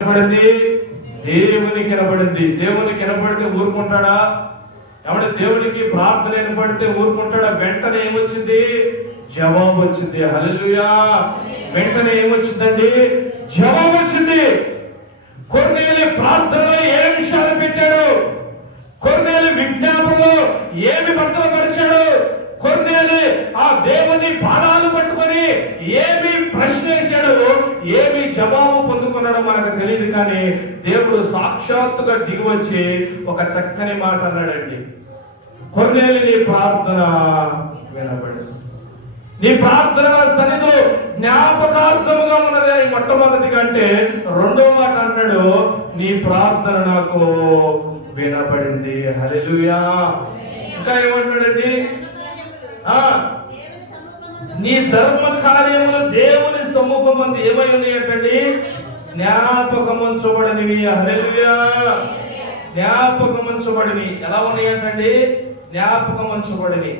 వినబడింది, దేవునికి వినబడింది. దేవునికి వినబడితే ఊరుకుంటాడా? ఏమంటే దేవునికి ప్రార్థన వినబడితే ఊరుకుంటాడా? వెంటనే ఏమొచ్చింది? జవాబు వచ్చింది. హల్లెలూయా! వెంటనే ఏమొచ్చిందండి? జవాబు వచ్చింది. కొర్నేలి ప్రార్థనలో ఏ విషయాలు పెట్టాడు? కొర్నేలి విజ్ఞాపనలో ఏమి భద్రపరిచాడు? కొర్నేలి ఆ దేవుని పాదాలు పట్టుకొని ఏమి ప్రశ్న వేశాడు, ఏమి జవాబు పొందుకున్నాడో మనకు తెలియదు. కానీ దేవుడు సాక్షాత్తుగా దిగివచ్చి ఒక చక్కని మాట అన్నాడండి. కొర్నేలి, నీ ప్రార్థన వినబడింది, నీ ప్రార్థన సన్నిధిలో జ్ఞాపకార్థముగా ఉన్నది అని మొట్టమొదటిగా అంటే, రెండో మాట అన్నాడు, నీ ప్రార్థన నాకు వినబడింది. హల్లెలూయా! ఇంకా ఏమంటాడండి? నీ ధర్మ కార్యములు దేవుని సమ్ముఖం మంది ఏమై ఉన్నాయంటండి? జ్ఞాపకముంచబడినవి. హల్లెలూయా! జ్ఞాపకముంచబడినవి ఎలా ఉన్నాయంటండి? జ్ఞాపకముంచబడినవి.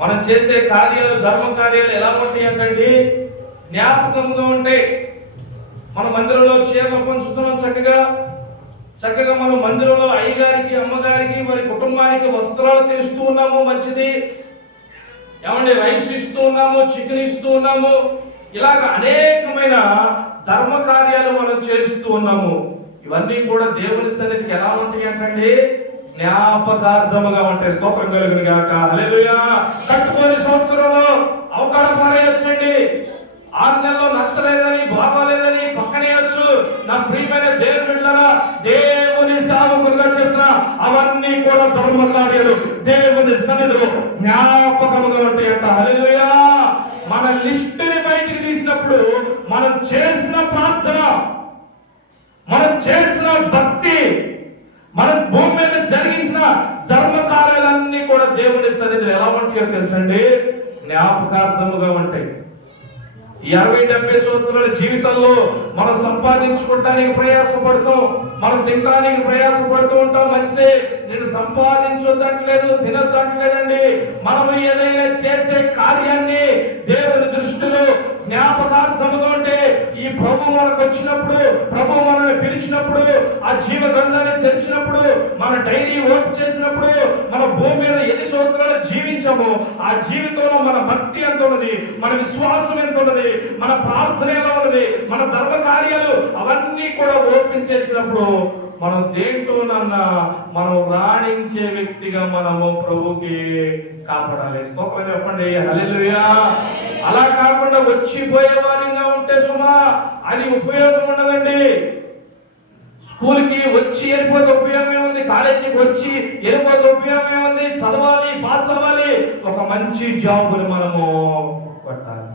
మనం చేసే కార్యాలు, ధర్మ కార్యాలు ఎలా ఉంటాయి అంటండి? జ్ఞాపకంగా ఉంటాయి. మన మందిరంలో చీరలు పంచుతున్నాం, చక్కగా మనం మందిరంలో అయ్యగారికి, అమ్మగారికి, వారి కుటుంబానికి వస్త్రాలు తెస్తూ ఉన్నాము, మంచిది. ఏమంటే రైస్ ఇస్తూ ఉన్నాము, చికెన్ ఇస్తూ ఉన్నాము. ఇలాగ అనేకమైన ధర్మ కార్యాలు మనం చేస్తూ ఉన్నాము. ఇవన్నీ కూడా దేవుని సన్నిధికి ఎలా ఉంటాయి అంటండి? జ్ఞాపకార్థముగా ఉంటాయి. స్తోత్రం కలుగును గాక. హల్లెలూయా! కట్టుకొని సంవత్సరంలో అవకాడ పారేయొచ్చండి, 6 నెలల్లో నచ్చలేదని, బాగోలేదని పక్కనేయచ్చు. నా ప్రియమైన దేవుని బిడ్డలారా, దేవుని సేవకులుగా చెప్పిన అవన్నీ కూడా ధర్మ కార్యాలు దేవుని సన్నిధిలో జ్ఞాపకముగా ఉంటాయంట. హల్లెలూయా! మన లిస్టుని బయటికి తీసినప్పుడు మనం చేసిన ప్రార్థన, మనం చేసిన భక్తి, మనం భూమి మీద జరిగించిన ధర్మ కార్యాలన్నీ కూడా దేవుని సన్నిధిలో ఎలా ఉంటాయో తెలుసండి? జ్ఞాపకార్థముగా ఉంటాయి. 60-70 సంవత్సరాల జీవితంలో మనం సంపాదించుకోవడానికి ప్రయాసపడతాం, మనం తినడానికి ప్రయాసపడుతూ ఉంటాం. మంచిదే, నేను సంపాదించొద్దంటలేదు, తినొద్దంటలేదండి. మనం ఏదైనా చేసే కార్యాన్ని దేవుని దృష్టిలో జ్ఞాపకార్థముగా ఉంటే, ఈ ప్రభు మనకు వచ్చినప్పుడు, ప్రభు మనల్ని పిలిచినప్పుడు, ఆ జీవ గ్రంథాన్ని తెరిచినప్పుడు, మన డైరీ ఓపెన్ చేసినప్పుడు, మన భూమి మీద ఎన్ని సంవత్సరాలు జీవించామో ఆ జీవితంలో మన భక్తి ఎంత ఉన్నది, మన విశ్వాసం ఎంత ఉన్నది, మన ప్రార్థన ఎలా ఉన్నది, మన ధర్మ కార్యాలు అవన్నీ కూడా ఓపెన్ చేసినప్పుడు మనం దేంట్లోనన్నా మనం రాణించే వ్యక్తిగా మనము ప్రభుకి కాపాడాలి. స్తోత్రం చెప్పండి. హల్లెలూయా! అలా కాకుండా వచ్చిపోయే వారిగా ఉంటే సుమా అది ఉపయోగం ఉండదండి. స్కూల్కి వచ్చి వెళ్ళిపోతే ఉపయోగం ఏముంది? కాలేజీకి వచ్చి వెళ్ళిపోతే ఉపయోగం ఏముంది? చదవాలి, పాస్ అవ్వాలి, ఒక మంచి జాబుని మనము కొట్టాలి.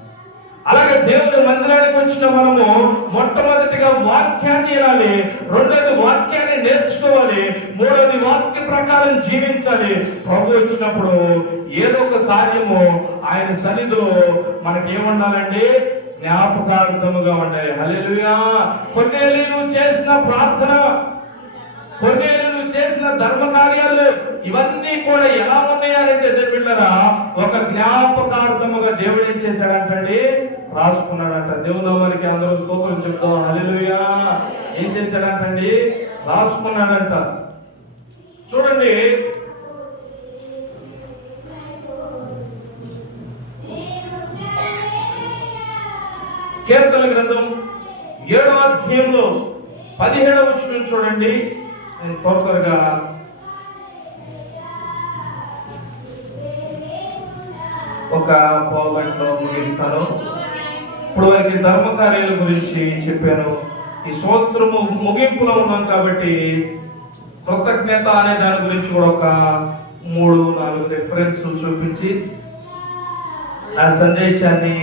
అలాగే దేవుని మందిరానికి వచ్చిన మనము మొట్టమొదటిగా వాక్యాన్ని వినాలి, రెండోది వాక్యాన్ని నేర్చుకోవాలి, మూడోది వాక్య ప్రకారం జీవించాలి. ప్రభు వచ్చినప్పుడు ఏదో ఒక కార్యము ఆయన సన్నిధిలో మనకి ఏముండాలండి? జ్ఞాపకార్థముగా ఉండాలి. హల్లెలూయా! కొన్నేళ్ళు నువ్వు చేసిన ప్రార్థన, కొన్నేళ్ళు నువ్వు చేసిన ధర్మ కార్యాలు ఇవన్నీ కూడా ఎలా ఉన్నాయంటే బిడ్డలారా, ఒక జ్ఞాపకార్థముగా దేవుడు ఏం చేశాడంటండి? రాసుకున్నాడంట. దేవుని మనకి అందరూ స్తోత్రం చెప్తాం. హల్లెలూయా! ఏం చేశాడంటండి? రాసుకున్నాడంట. చూడండి, కీర్తన గ్రంథం 7వ అధ్యాయంలో 17వ వచనం చూడండి. నేను త్వరగా ఒక పావుగంటలో ముగిస్తాను. ఇప్పుడు వారికి ధర్మ కార్యాల గురించి చెప్పాను. ఈ సంవత్సరము ముగింపులో ఉన్నాం కాబట్టి కృతజ్ఞత అనే దాని గురించి కూడా ఒక 3-4 రిఫరెన్స్ చూపించి ఆ సందేశాన్ని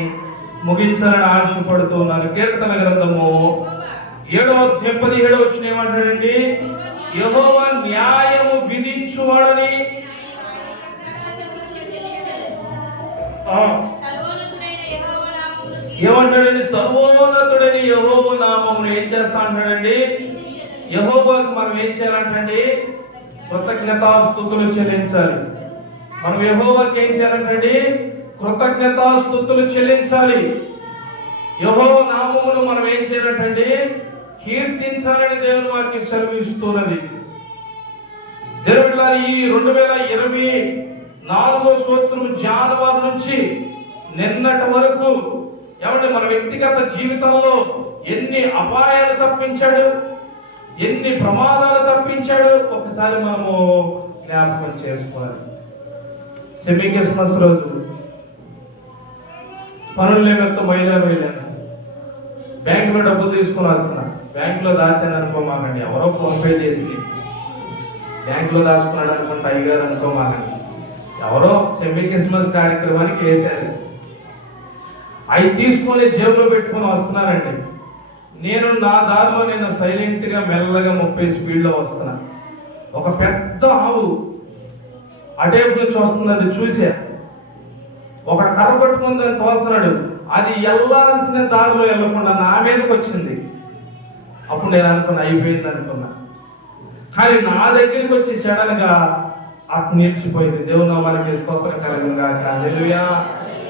ముగించాలని ఆశపడుతున్నాను. కీర్తన గ్రంథము 7వ అధ్యాయం 17వ వచనం ఏమంటాడండి? యెహోవా న్యాయము విధించువాడని, ఏమంటాడండి? సర్వోన్నతుడని యెహోవా నామమును ఏం చేస్తా అంటాడండి? యెహోవాకు మనం ఏం చేయాలంటండి? కృతజ్ఞతాస్తుతులు చెల్లించాలి. మనం యెహోవాకి ఏం చేయాలంటండి? కృతజ్ఞతాస్తుతులు చెల్లించాలి. యెహోవా నామమును మనం ఏం చేయాలంటండి? కీర్తించాలని దేవుని వాక్యం సెలవిస్తున్నది. దేవుళ్ళ ఈ 2024వ సంవత్సరం జనవరి నుంచి నిన్నటి వరకు ఏమంటే మన వ్యక్తిగత జీవితంలో ఎన్ని అపాయాలు తప్పించాడు, ఎన్ని ప్రమాదాలు తప్పించాడు ఒకసారి మనము జ్ఞాపకం చేసుకోవాలి. సెమీ క్రిస్మస్ రోజు పనులు నిమిత్తం మైలారు వెళ్ళాను. బ్యాంకులో డబ్బులు తీసుకుని వస్తున్నా. బ్యాంకులో దాచాను అనుకోమాకండి, ఎవరో ఫోన్పే చేసి బ్యాంకులో దాచుకున్నాడు అనుకుంటే అయ్యగారు అనుకోమాకండి, ఎవరో సెమీ క్రిస్మస్ కార్యక్రమానికి వేశారు. అవి తీసుకొని జేబులో పెట్టుకొని వస్తున్నానండి. నేను నా దారిలో నేను సైలెంట్గా మెల్లగా 30 స్పీడ్లో వస్తున్నా. ఒక పెద్ద ఆవు అటేపు నుంచి వస్తున్నది చూసా. ఒక కర్ర పట్టుకుని దాన్ని తోలుతున్నాడు. అది వెళ్ళాల్సిన దారిలో వెళ్ళకుండా నా మీదకి వచ్చింది. అప్పుడు నేను అనుకున్నా అయిపోయింది అనుకున్నా. కానీ నా దగ్గరికి వచ్చి సడన్గా అటు నిలిచిపోయింది. దేవుని నామానికి స్తోత్రం కలుగును గాక. హల్లెలూయా.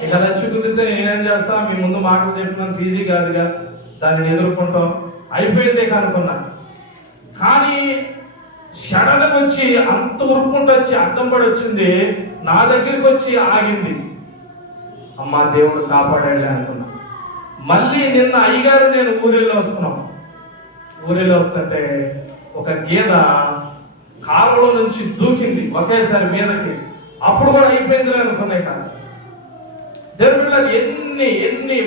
ఇక నచ్చి కుదిరితే నేనేం చేస్తా, మీ ముందు మాటలు చెప్పినంత ఈజీ కాదుగా, దాన్ని ఎదుర్కొంటాం. అయిపోయింది అనుకున్నా. కానీ సడన్గా వచ్చి అంత ఉరుక్కుంటూ వచ్చి అడ్డం పడి వచ్చింది. నా దగ్గరికి వచ్చి ఆగింది. అమ్మా దేవుడు కాపాడాడులే అనుకున్నా. మళ్ళీ నిన్న అయ్యగారు నేను ఊరిలో వస్తున్నాం. ఊరిలో వస్తుంటే ఒక గేద కారులో నుంచి దూకింది ఒకేసారి మీదకి. అప్పుడు కూడా అయిపోయిందిలే అనుకున్నాయి. కానీ దేవుళ్ళ ఎన్ని ఎన్ని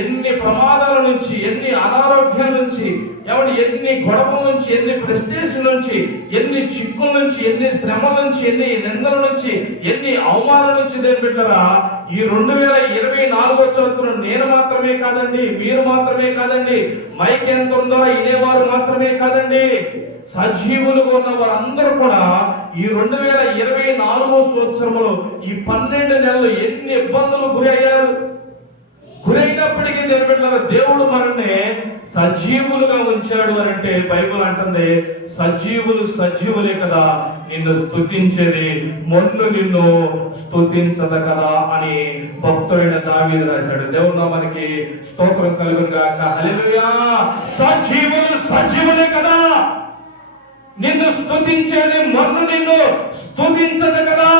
ఎన్ని ప్రమాదాల నుంచి, ఎన్ని అనారోగ్యాల నుంచి, ఎన్ని గొడవల నుంచి, ఎన్ని ప్రెస్టేషన్ నుంచి, ఎన్ని చిక్కుల నుంచి, ఎన్ని శ్రమల నుంచి, ఎన్ని నిందల నుంచి, ఎన్ని అవమానాల నుంచి దేవుళ్ళరా ఈ 2024వ సంవత్సరం నేను మాత్రమే కాదండి, మీరు మాత్రమే కాదండి, మైక్ ఎంత ఉందో వినేవారు మాత్రమే కాదండి, సజీవులుగా ఉన్న వారందరూ కూడా ఈ 2024వ సంవత్సరంలో ఈ 12 నెలలు ఎన్ని ఇబ్బందులు గురైనప్పటికీ దేవుడు మనల్ని సజీవులుగా ఉంచాడు అని అంటే బైబిల్ అంటుంది, సజీవులే కదా నిన్ను స్తుతించేది, మొన్ను నిన్ను స్తుతించదు కదా అని భక్తుడైన దావీదు రాశాడు. దేవుడు మనకి స్తోత్రం కలుగును గాక. హల్లెలూయా. సజీవులే కదా నిన్ను స్తుతించేది, మొన్ను నిన్ను స్తుతించదు కదా.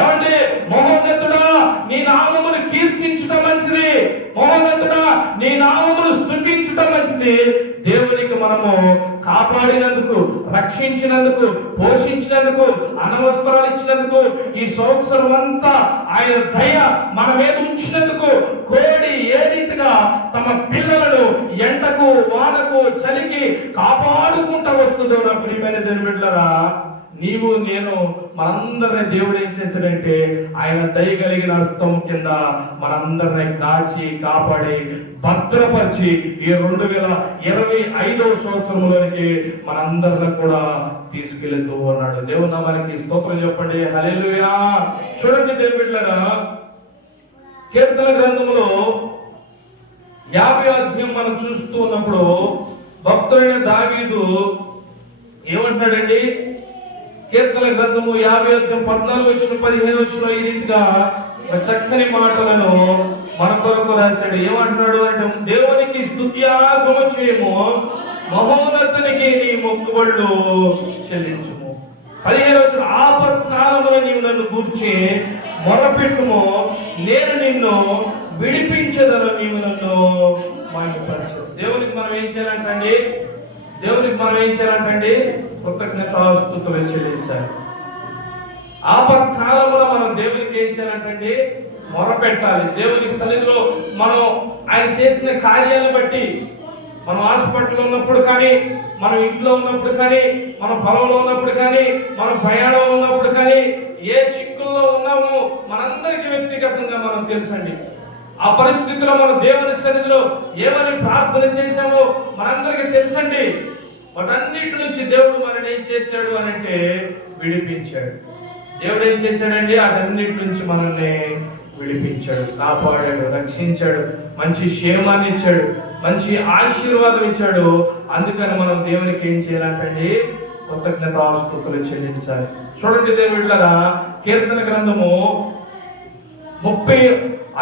ఏమండి, మహోన్నతుడా నీ నామమును కీర్తించడం మంచిది, మహోన్నతుడా నీ నామమును స్తుతించడం మంచిది. దేవునికి మనము కాపాడినందుకు, రక్షించినందుకు, పోషించినందుకు, అనవసరాలు ఇచ్చినందుకు, ఈ సంవత్సరం అంతా ఆయన దయ మన మీద ఉంచినందుకు, కోడి ఏ రీతిగా తమ పిల్లలను ఎండకు, వానకు, చలికి కాపాడుకుంటూ వస్తుందో నా ప్రియమైన దేవుని బిడ్డలారా, నీవు నేను మనందరినీ దేవుడు ఏం చేశాడంటే ఆయన దయ కలిగిన హస్తం కింద మనందరినీ కాచి కాపాడి భద్రపరిచి ఈ 2025వ సంవత్సరంలోనికి మనందరిని కూడా తీసుకెళ్తూ ఉన్నాడు. దేవుని నామానికి స్తోత్రం చెప్పండి. హల్లెలూయా. చూడండి దేవుని బిడ్డలారా, కీర్తన గ్రంథంలో 50వ అధ్యాయం మనం చూస్తూ ఉన్నప్పుడు భక్తుడైన దావీదు ఏమంటున్నాడండి? కీర్తన గ్రంథము 50వ అధ్యాయం 14-15 ఈ రీతిగా చక్కని మాటలను మన కొరకు రాశాడు. ఏమంటున్నాడు అంటే, దేవునికి స్తుత్యాగము చేయము, మహోన్నతునికి నీ మొక్కుబడులు చెల్లించుము. 15 ఆపత్కాలమున నీవు నన్ను గూర్చి మొరపెట్టుము, నేను నిన్ను విడిపించదను, నీవు నన్ను మహిమపరచు. దేవునికి మనం ఏం చేయాలంటండి? కృతజ్ఞతాస్తుతులు చెల్లించాలి. ఆపత్కాలంలో మనం దేవునికి ఏం చేయాలంటండి? మొరపెట్టాలి. దేవునికి సన్నిధిలో మనం ఆయన చేసిన కార్యాలను బట్టి, మనం హాస్పిటల్లో ఉన్నప్పుడు కానీ, మనం ఇంట్లో ఉన్నప్పుడు కానీ, మన పొలంలో ఉన్నప్పుడు కానీ, మన ప్రయాణంలో ఉన్నప్పుడు కానీ, ఏ చిక్కుల్లో ఉన్నామో మనందరికీ వ్యక్తిగతంగా మనం తెలుసండి. ఆ పరిస్థితిలో మనం దేవుని సన్నిధిలో ఏమని ప్రార్థన చేశామో మనందరికీ తెలుసండి. వాటన్నిటి నుంచి దేవుడు మనల్ని ఏం చేశాడు అని అంటే విడిపించాడు. దేవుడు ఏం చేశాడండి? అటన్నిటి నుంచి మనల్ని విడిపించాడు, కాపాడాడు, రక్షించాడు, మంచి క్షేమాన్ని ఇచ్చాడు, మంచి ఆశీర్వాదం ఇచ్చాడు. అందుకని మనం దేవునికి ఏం చేయాలంటండి? కృతజ్ఞతాస్తుతులు చెల్లించాలి. చూడండి దేవుళ్ళరా, కీర్తన గ్రంథము 30వ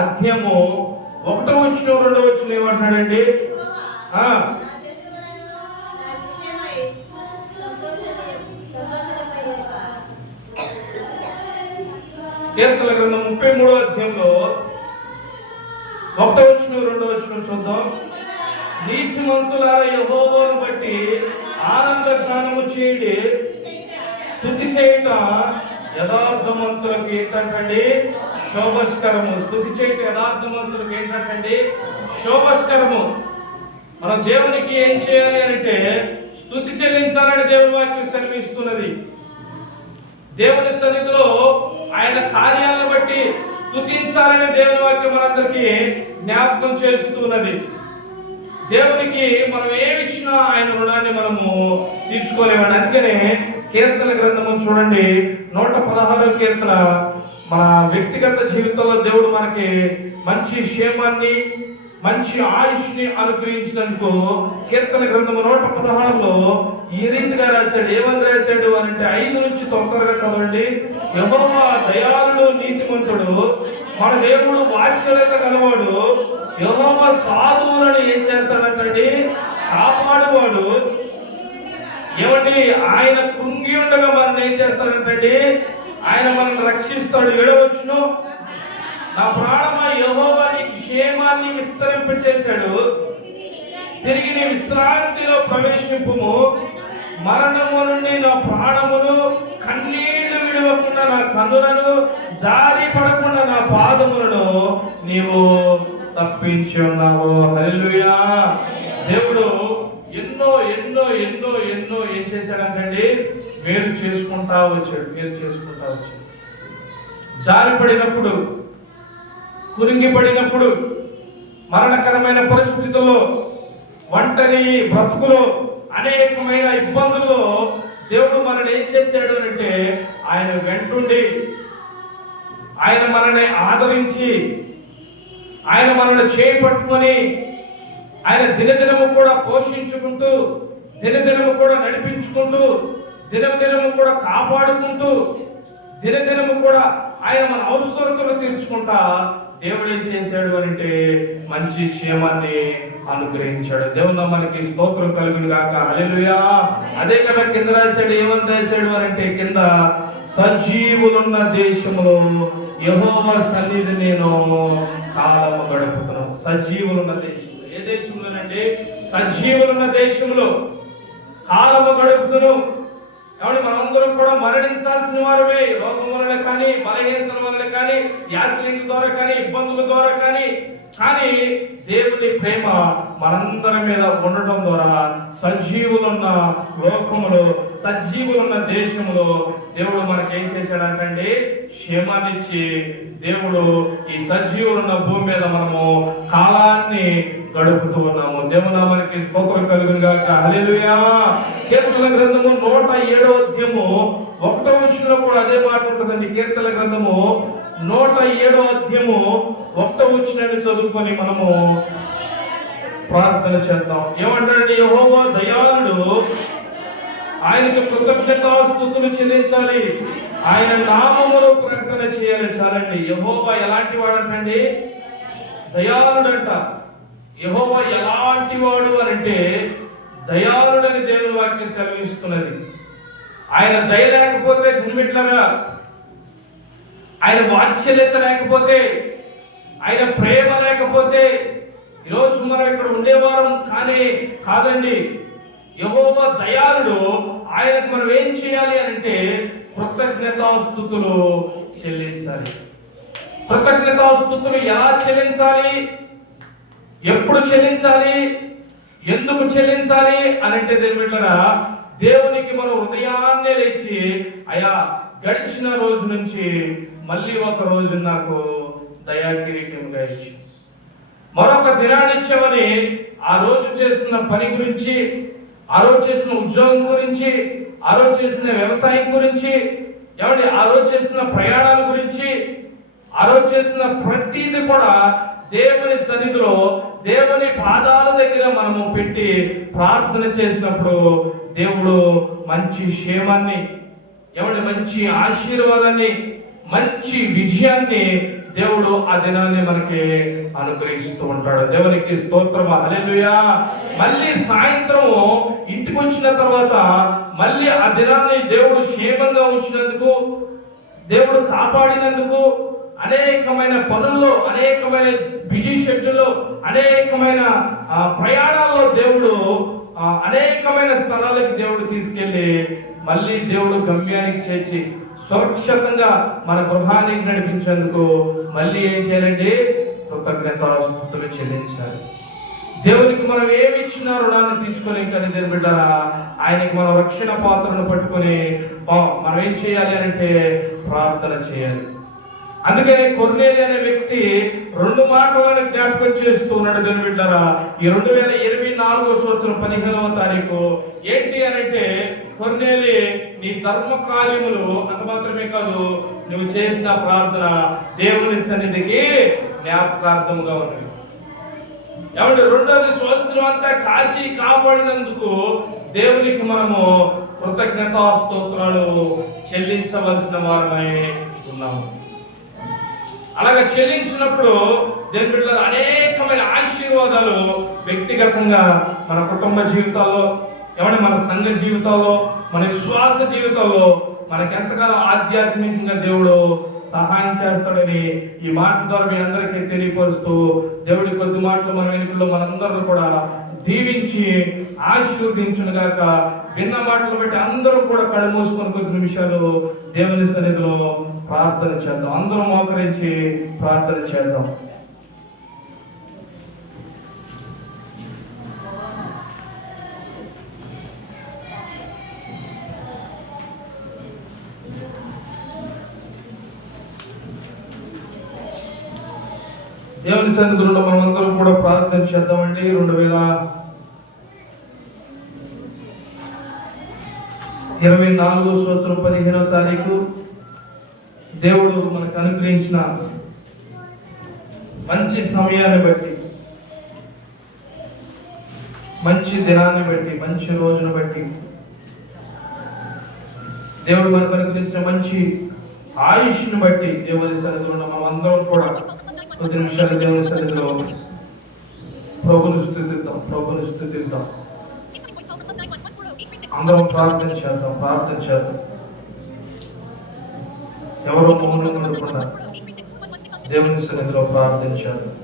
అధ్యాయము 1వ వచనం 2వ వచనం ఏమంటున్నాడండి? కీర్తనల గ్రంథం 33వ అధ్యాయంలో 1వ వచనం 2వ వచనం చూద్దాం. నీతిమంతులారా యెహోవాను బట్టి ఆనంద గానము చేయుడి, స్తుతి చేయుట యథార్థవంతులకు ఏంటంటే శోభస్కరము. స్తుతి చేయుట యథార్థవంతులకు ఏంటంటే శోభస్కరము. మనం దేవునికి ఏం చేయాలి అంటే స్తుతి చెల్లించాలని దేవుని వాక్యం సెలవిస్తున్నది. దేవుని సన్నిధిలో ఆయన కార్యాలను బట్టి స్తుతించాలని దేవుని వాక్యం మనందరికీ జ్ఞాపకం చేస్తున్నది. దేవునికి మనం ఏమి ఇచ్చినా ఆయన రుణాన్ని మనము తీర్చుకోలేమండి. అందుకనే కీర్తన గ్రంథము చూడండి, 116వ కీర్తన. మన వ్యక్తిగత జీవితంలో దేవుడు మనకి మంచి క్షేమాన్ని, మంచి ఆయుష్ని అనుగ్రహించినందుకు కీర్తన గ్రంథము 116లో ఈ రీతిగా రాశాడు. ఏమని రాశాడు అంటే 5 నుంచి తొందరగా చదవండి. యెహోవా దయాళుడు, నీతిమంతుడు, మన దేవుడు వాత్సల్యత గలవాడు. యెహోవా సాధువులను ఏం చేస్తాడంటే కాపాడువాడు. ఏమండి, ఆయన కృంగి ఉండగా మనం ఏం చేస్తాడంటే ఆయన మనల్ని రక్షిస్తాడు. 7వ వచనం, నా ప్రాణమా యెహోవా నీ క్షేమాన్ని విస్తరింపచేశాడు, తిరిగి నీ విశ్రాంతిలో ప్రవేశింపుము. మరణము నుండి నా ప్రాణమును, కన్నీళ్లు విడవకుండా నా కన్నులను, జారి పడకుండా నా పాదములను నీవు తప్పించి ఉన్నావు. హల్లెలూయా. దేవుడు ఎన్నో ఎన్నో ఎన్నో ఎన్నో ఏం చేశాడంటే మేలు చేసుకుంటా వచ్చాడు. జారి పడినప్పుడు, కురింగి పడినప్పుడు, మరణకరమైన పరిస్థితుల్లో, ఒంటరి బ్రతుకులో, అనేకమైన ఇబ్బందుల్లో దేవుడు మనల్ని ఏం చేశాడు అంటే ఆయన వెంటుండి, ఆయన మనల్ని ఆదరించి, ఆయన మనల్ని చేపట్టుకొని, ఆయన దినదినము కూడా పోషించుకుంటూ, దినదినము కూడా నడిపించుకుంటూ, దినదినము కూడా కాపాడుకుంటూ, దినదినము కూడా ఆయన మన అవసరతలు తీర్చుకుంటా దేవుడు ఏం చేశాడు అంటే మంచి క్షేమాన్ని అనుగ్రహించాడు. దేవుడు మనకి స్తోత్రం కలుగును గాక. హల్లెలూయా. అదే కదా కింద రాశాడు. ఏమని రాశాడు అంటే కింద, సజీవులున్న దేశంలో యెహోవా సన్నిధి నేను కాలము గడుపుతున్నాను. సజీవులున్న దేశంలో, ఏ దేశంలోనంటే సజీవులున్న దేశంలో కాలము గడుపుతున్నాం. కాబట్టి మనందరం కూడా మరణించాల్సిన వారమే. రోగం వలన కానీ, బలహీనతల వలన కానీ, యాసిడ్ ద్వారా కానీ, ఇబ్బందుల ద్వారా కానీ దేవుని ప్రేమ మనందరి మీద ఉండటం ద్వారా సజీవులున్న లోకములో, సజీవులున్న దేశంలో దేవుడు మనకేం చేశాడంటే క్షేమాన్నిచ్చి, దేవుడు ఈ సజీవులున్న భూమి మీద మనము కాలాన్ని గడుపుతూ ఉన్నాము. దేవుని నామానికి స్తోత్రం కలుగును గాక. హల్లెలూయా. కీర్తన గ్రంథము 107వ అధ్యాయము 1వ వచనంలో కూడా అదే మాట ఉంటుందండి. కీర్తన గ్రంథము 107వ అధ్యాయము 1వ వచనాన్ని చదువుకొని మనము ప్రార్థన చేద్దాం. ఏమంటాడండి, యెహోవా దయాళుడు, ఆయనకు కృతజ్ఞతాస్తుతులు చెల్లించాలి, ఆయన నామములో ప్రకటన చేయాలి. చాలండి. యెహోవా ఎలాంటి వాడంటండి? దయాళుడంట. యెహోవా ఎలాంటి వాడు అంటే దయాళుడని దేవుని వాక్యం సెలవిస్తున్నది. ఆయన దయ లేకపోతే దినమిట్లరా, ఆయన వాత్సల్యత లేకపోతే, ఆయన ప్రేమ లేకపోతే ఈరోజు మనం ఇక్కడ ఉండేవారం కాదండి. యెహోవా దయాళుడు. ఆయనకు మనం ఏం చేయాలి అంటే కృతజ్ఞతాస్తుతులు చెల్లించాలి. కృతజ్ఞతాస్తుతులు ఎలా చెల్లించాలి, ఎప్పుడు చెల్లించాలి, ఎందుకు చెల్లించాలి అని అంటే దేవునికి మనం ఉదయాన్నే లేచి, అయా గడిచిన రోజు నుంచి మళ్ళీ ఒక రోజు నాకు దయాకిరీటంగా ఇచ్చి, మరొక దినాన్ని ఇచ్చామని ఆ రోజు చేస్తున్న పని గురించి, ఆ రోజు చేసిన ఉద్యోగం గురించి, ఆ రోజు చేసిన వ్యవసాయం గురించి, ఏమండి ఆ రోజు చేస్తున్న ప్రయాణాల గురించి, ఆ రోజు చేస్తున్న ప్రతిదీ కూడా దేవుని సన్నిధిలో, దేవుని పాదాల దగ్గర మనము పెట్టి ప్రార్థన చేసినప్పుడు దేవుడు మంచి క్షేమాన్ని, ఏమండి మంచి ఆశీర్వాదాన్ని, మంచి విజయాన్ని దేవుడు ఆ దినాన్ని మనకి అనుగ్రహిస్తూ ఉంటాడు. దేవునికి స్తోత్రం. హల్లెలూయా. మళ్ళీ సాయంత్రం ఇంటికి వచ్చిన తర్వాత మళ్ళీ ఆ దినాన్ని దేవుడు క్షేమంగా ఉంచినందుకు దేవుడు కాపాడినందుకు, అనేకమైన పనుల్లో, అనేకమైన బిజీ షెడ్యూల్లో, అనేకమైన ప్రయాణాల్లో దేవుడు అనేకమైన స్థలాలకు దేవుడు తీసుకెళ్లి మళ్ళీ దేవుడు గమ్యానికి చేర్చి సురక్షితంగా మన గృహానికి నడిపించేందుకు మళ్ళీ ఏం చేయాలండి? కృతజ్ఞతాస్తుతులు చెల్లించాలి. దేవునికి మనం ఏమి ఇచ్చినా రుణాన్ని తీర్చుకోలేం కానీ దేవుని బిడ్డలారా, ఆయనకి మనం రక్షణ పాత్రను పట్టుకొని మనం ఏం చేయాలి అంటే ప్రార్థన చేయాలి. అందుకని కొర్నేలి అనే వ్యక్తి 2 మాటలను జ్ఞాపకం చేస్తూ ఉన్నాడు దేవుని బిడ్డలారా. ఈ 2024 సంవత్సరం 15వ తారీఖు ఏంటి అనంటే, కొర్నేలి నీ ధర్మ కార్యములు అంత మాత్రమే కాదు, నువ్వు చేసిన ప్రార్థన దేవుని సన్నిధికి జ్ఞాపకార్థముగా ఉన్నది. ఏమంటే 2వ సంవత్సరం అంతా కాచి కాపాడినందుకు దేవునికి మనము కృతజ్ఞతాస్తుతులు చెల్లించవలసిన వారమై ఉన్నాము. అలాగే చెల్లించినప్పుడు దేవుని బిడ్డలారా, అనేకమైన ఆశీర్వాదాలు వ్యక్తిగతంగా మన కుటుంబ జీవితాల్లో, ఏమంటే మన సంఘ జీవితాల్లో, మన విశ్వాస జీవితాల్లో మనకి ఎంతకాలం ఆధ్యాత్మికంగా దేవుడు సహాయం చేస్తాడని ఈ మాట ద్వారా మీ అందరికీ తెలియపరుస్తూ, దేవుడి కొద్ది మాటలు మన వెనుకల్లో మనందరూ కూడా దీవించి ఆశీర్వదించునుగాక. విన్న మాటలు బట్టి అందరూ కూడా కళ్ళు మూసుకొని కొద్ది నిమిషాలు దేవుని సన్నిధిలో ప్రార్థన చేద్దాం. అందరం మోకరించి ప్రార్థన చేద్దాం. దేవుని సన్నిధిలో మనం అందరం కూడా ప్రార్థన చేద్దామండి. 2024 సంవత్సరం 15వ తారీఖు దేవుడు మనకు అనుగ్రహించిన మంచి సమయాన్ని బట్టి, మంచి దినాన్ని బట్టి, మంచి రోజును బట్టి, దేవుడు మనకు అనుగ్రహించిన మంచి ఆయుష్ను బట్టి దేవుని సన్నిధిలో మనం అందరం కూడా కొద్ది నిమిషాలు దేవుని సన్నిధిలో ప్రభుని స్తుతిద్దాం. అందరం ప్రార్థన చేద్దాం. ఎవరో మౌనంగా ఉండకుండా దేవుని సన్నిధిలో ప్రార్థన చేద్దాం.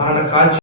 మన కాచి